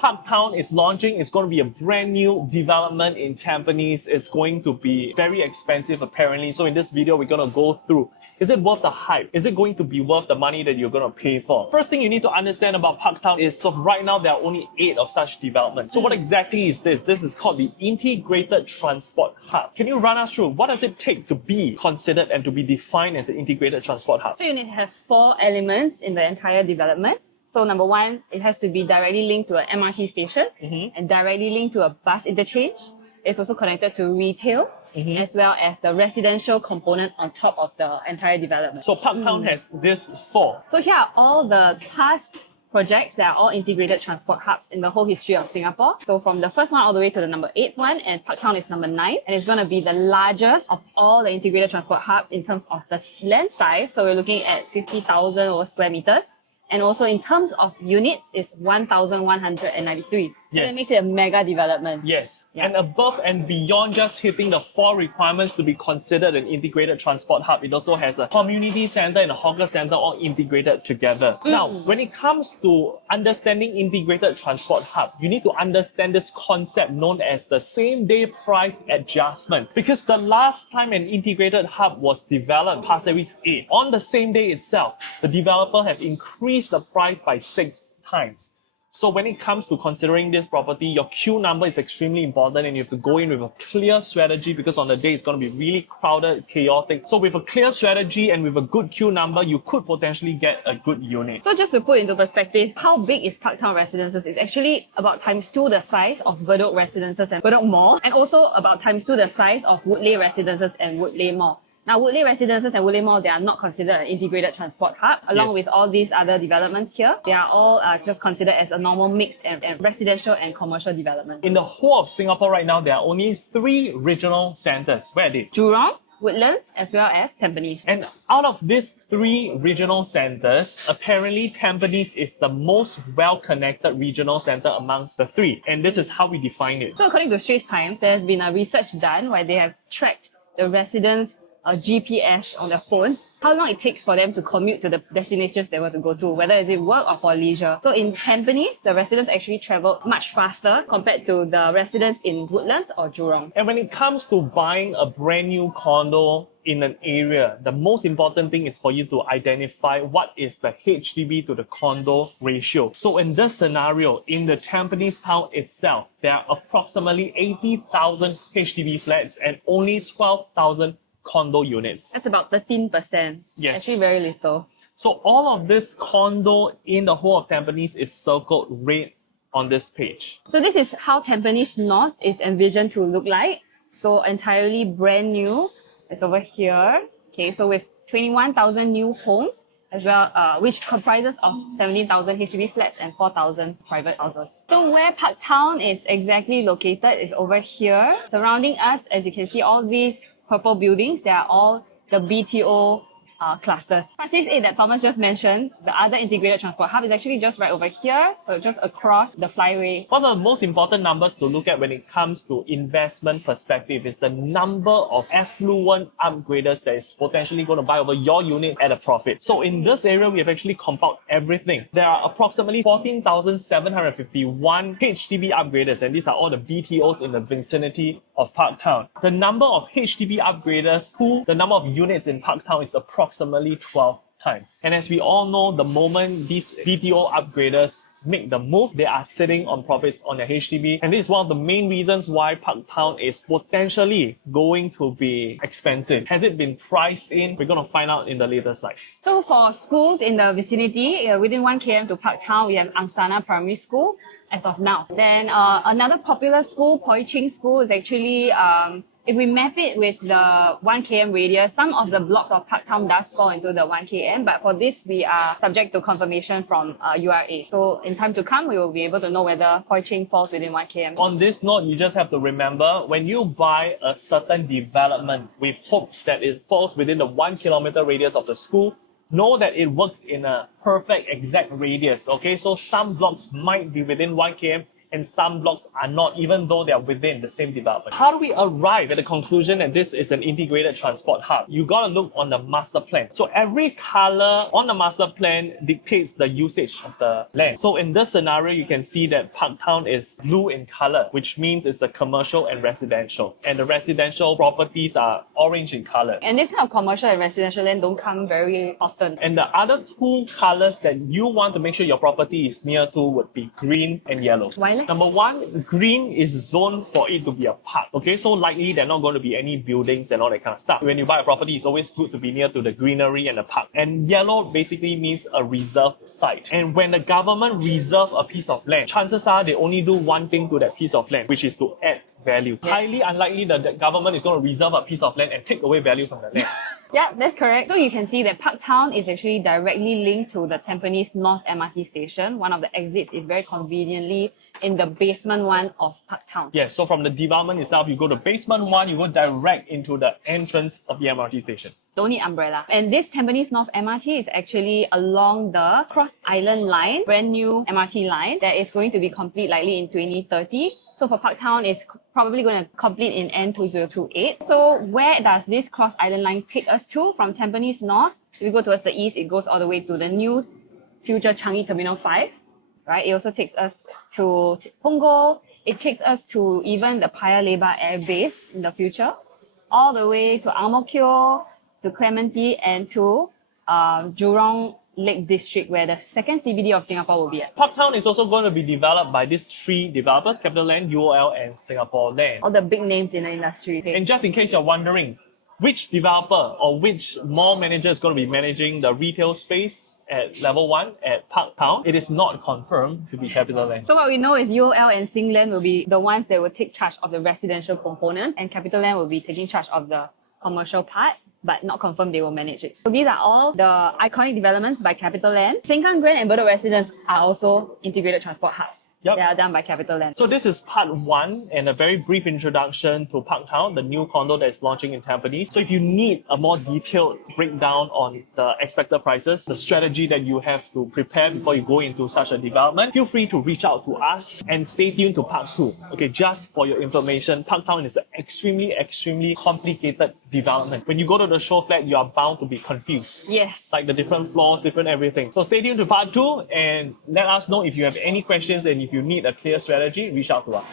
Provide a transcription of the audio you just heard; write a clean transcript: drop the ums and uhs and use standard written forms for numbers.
Parktown is launching. It's going to be a brand new development in Tampines. It's going to be very expensive apparently. So in this video, we're going to go through, is it worth the hype? Is it going to be worth the money that you're going to pay for? First thing you need to understand about Parktown is, so right now, there are only 8 of such developments. So what exactly is this? This is called the Integrated Transport Hub. Can you run us through what does it take to be considered and to be defined as an integrated transport hub? So you need to have 4 elements in the entire development. So number 1, it has to be directly linked to an MRT station and directly linked to a bus interchange. It's also connected to retail as well as the residential component on top of the entire development. So Parktown has this 4. So here are all the past projects that are all integrated transport hubs in the whole history of Singapore. So from the first one all the way to the number 8 one, and Parktown is number 9, and it's going to be the largest of all the integrated transport hubs in terms of the land size. So we're looking at 50,000 over square meters. And also in terms of units, it's 1,193. So that makes it a mega development. Yes. Yeah. And above and beyond just hitting the 4 requirements to be considered an integrated transport hub, it also has a community center and a hawker center all integrated together. Now, when it comes to understanding integrated transport hub, you need to understand this concept known as the same-day price adjustment. Because the last time an integrated hub was developed, Pasir Ris 8, on the same day itself, the developer have increased the price by 6 times. So when it comes to considering this property, your queue number is extremely important and you have to go in with a clear strategy because on the day it's going to be really crowded, chaotic. So with a clear strategy and with a good queue number, you could potentially get a good unit. So just to put into perspective, how big is Parktown Residences? It's actually about ×2 the size of Bedok Residences and Bedok Mall, and also about ×2 the size of Woodleigh Residences and Woodleigh Mall. Now, Woodleigh Residences and Woodleigh Mall, they are not considered an integrated transport hub. Along with all these other developments here, they are all just considered as a normal mixed and residential and commercial development. In the whole of Singapore right now, there are only 3 regional centers. Where are they? Jurong, Woodlands, as well as Tampines. And out of these 3 regional centers, apparently Tampines is the most well-connected regional center amongst the 3. And this is how we define it. So according to Straits Times, there has been a research done where they have tracked the residents' GPS on their phones, how long it takes for them to commute to the destinations they want to go to, whether is it work or for leisure. So in Tampines, the residents actually travel much faster compared to the residents in Woodlands or Jurong. And when it comes to buying a brand new condo in an area, the most important thing is for you to identify what is the HDB to the condo ratio. So in this scenario, in the Tampines town itself, there are approximately 80,000 HDB flats and only 12,000 condo units. That's about 13%. Yes. Actually very little. So all of this condo in the whole of Tampines is circled red on this page. So this is how Tampines North is envisioned to look like. So entirely brand new. It's over here. Okay, so with 21,000 new homes as well, which comprises of 17,000 HDB flats and 4,000 private houses. So where Parktown is exactly located is over here. Surrounding us, as you can see, all these purple buildings, they are all the BTO clusters. Pasir Ris 8 that Thomas just mentioned, the other integrated transport hub, is actually just right over here, so just across the flyway. One of the most important numbers to look at when it comes to investment perspective is the number of affluent upgraders that is potentially going to buy over your unit at a profit. So in this area, we have actually compiled everything. There are approximately 14,751 HDB upgraders, and these are all the BTOs in the vicinity of Parktown. The number of HDB upgraders to the number of units in Parktown is approximately 12 times. And as we all know, the moment these BTO upgraders make the move, they are sitting on profits on their HDB. And this is one of the main reasons why Parktown is potentially going to be expensive. Has it been priced in? We're going to find out in the later slides. So for schools in the vicinity, within 1 km to Parktown, we have Angsana Primary School as of now. Then another popular school, Poi Ching School, is actually if we map it with the 1 km radius, some of the blocks of Parktown does fall into the 1 km, but for this, we are subject to confirmation from URA. So in time to come, we will be able to know whether Poi Ching falls within 1 km. On this note, you just have to remember, when you buy a certain development with hopes that it falls within the 1 kilometer radius of the school, know that it works in a perfect exact radius, okay? So some blocks might be within 1 km, and some blocks are not, even though they are within the same development. How do we arrive at the conclusion that this is an integrated transport hub? You gotta look on the master plan. So every color on the master plan dictates the usage of the land. So in this scenario, you can see that Parktown is blue in color, which means it's a commercial and residential. And the residential properties are orange in color. And this kind of commercial and residential land don't come very often. And the other two colors that you want to make sure your property is near to would be green and yellow. Why? Number one, green is zoned for it to be a park. Okay, so likely there are not going to be any buildings and all that kind of stuff. When you buy a property, it's always good to be near to the greenery and the park. And yellow basically means a reserve site. And when the government reserve a piece of land, chances are they only do one thing to that piece of land, which is to add value. Yeah. Highly unlikely that the government is going to reserve a piece of land and take away value from the land. Yeah, that's correct. So you can see that Parktown is actually directly linked to the Tampines North MRT station. One of the exits is very conveniently in the basement one of Parktown. Yes, so from the development itself, you go to basement 1, you go direct into the entrance of the MRT station. Don't need umbrella. And this Tampines North MRT is actually along the Cross Island line, brand new MRT line that is going to be complete likely in 2030. So for Parktown, it's probably going to complete in end 2028. So where does this Cross Island line take us to from Tampines North? If we go towards the east, it goes all the way to the new future Changi Terminal 5. Right? It also takes us to Punggol. It takes us to even the Paya Lebar Air Base in the future, all the way to Ang Mo Kio, to Clementi, and to Jurong Lake District, where the second CBD of Singapore will be at. Parktown is also going to be developed by these three developers, CapitaLand, UOL, and Singapore Land. All the big names in the industry. And just in case you're wondering, which developer or which mall manager is going to be managing the retail space at level 1 at Parktown, it is not confirmed to be CapitaLand. So what we know is UOL and Singland will be the ones that will take charge of the residential component, and CapitaLand will be taking charge of the commercial part, but not confirmed they will manage it. So these are all the iconic developments by CapitaLand. Sengkang Grand and Bedok Residence are also integrated transport hubs. Yep. They are done by CapitaLand. So this is part 1 and a very brief introduction to Parktown, the new condo that is launching in Tampines. So if you need a more detailed breakdown on the expected prices, the strategy that you have to prepare before you go into such a development, feel free to reach out to us and stay tuned to part 2. Okay, just for your information, Parktown is an extremely complicated development. When you go to the show flat, you are bound to be confused. Yes. Like the different floors, different everything. So stay tuned to part 2 and let us know if you have any questions, and if you need a clear strategy, reach out to us.